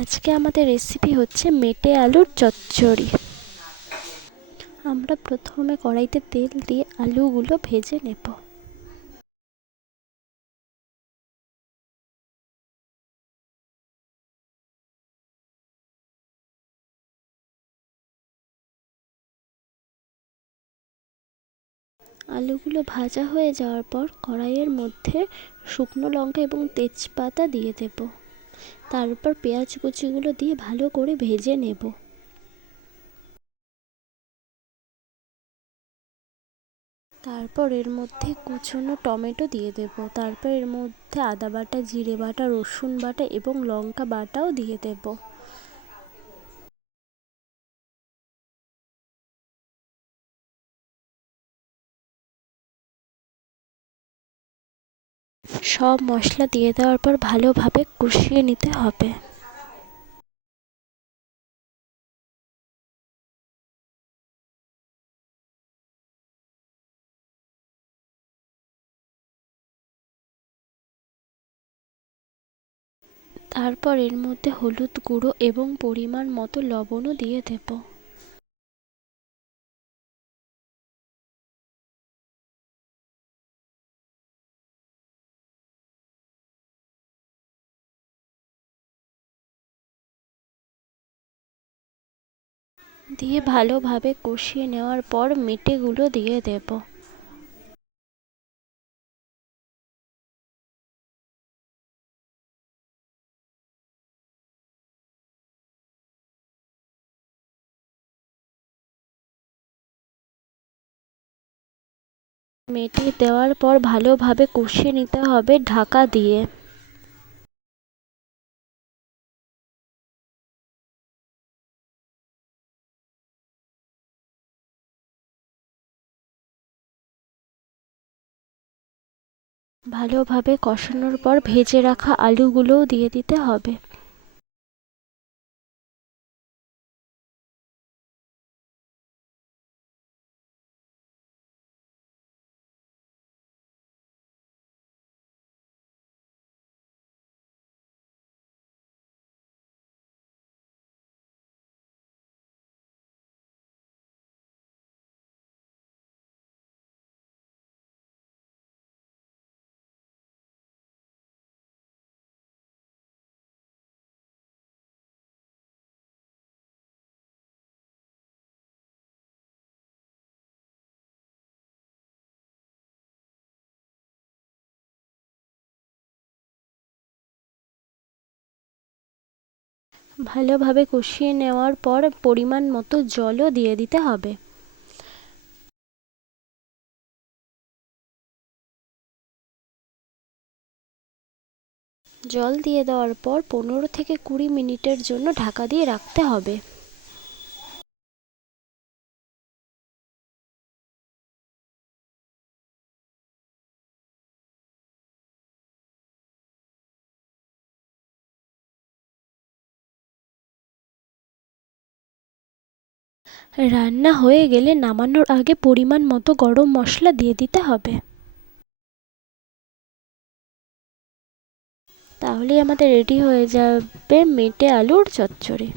আজকে আমাদের রেসিপি হচ্ছে মেটে আলুর চচ্চড়ি। আমরা প্রথমে কড়াইতে তেল দিয়ে আলুগুলো ভেজে নেব। আলুগুলো ভাজা হয়ে যাওয়ার পর কড়াইয়ের মধ্যে শুকনো লঙ্কা এবং তেজপাতা দিয়ে দেব। তারপর পেঁয়াজ কুচিগুলো দিয়ে ভালো করে ভেজে নেব। তারপর এর মধ্যে কুচনো টমেটো দিয়ে দেব। তারপর এর মধ্যে আদা বাটা, জিরে বাটা, রসুন বাটা এবং লঙ্কা বাটাও দিয়ে দেব। সব মশলা দিয়ে দেওয়ার পর ভালোভাবে কষিয়ে নিতে হবে। তারপর এর মধ্যে হলুদ গুঁড়ো এবং পরিমাণ মতো লবণও দিয়ে দেব। দিয়ে ভালোভাবে কষিয়ে নেওয়ার পর মেটেগুলো দিয়ে দেব। মেটে দেওয়ার পর ভালোভাবে কষিয়ে নিতে হবে ঢাকা দিয়ে। ভালোভাবে কষানোর পর ভেজে রাখা আলুগুলোও দিয়ে দিতে হবে। ভালোভাবে কষিয়ে নেওয়ার পর পরিমাণ মতো জলও দিয়ে দিতে হবে। জল দিয়ে দেওয়ার পর 15 থেকে 20 মিনিটের জন্য ঢাকা দিয়ে রাখতে হবে। রান্না হয়ে গেলে নামানোর আগে পরিমাণ মতো গরম মশলা দিয়ে দিতে হবে। তাহলেই আমাদের রেডি হয়ে যাবে মেটে আলুর চচ্চড়ি।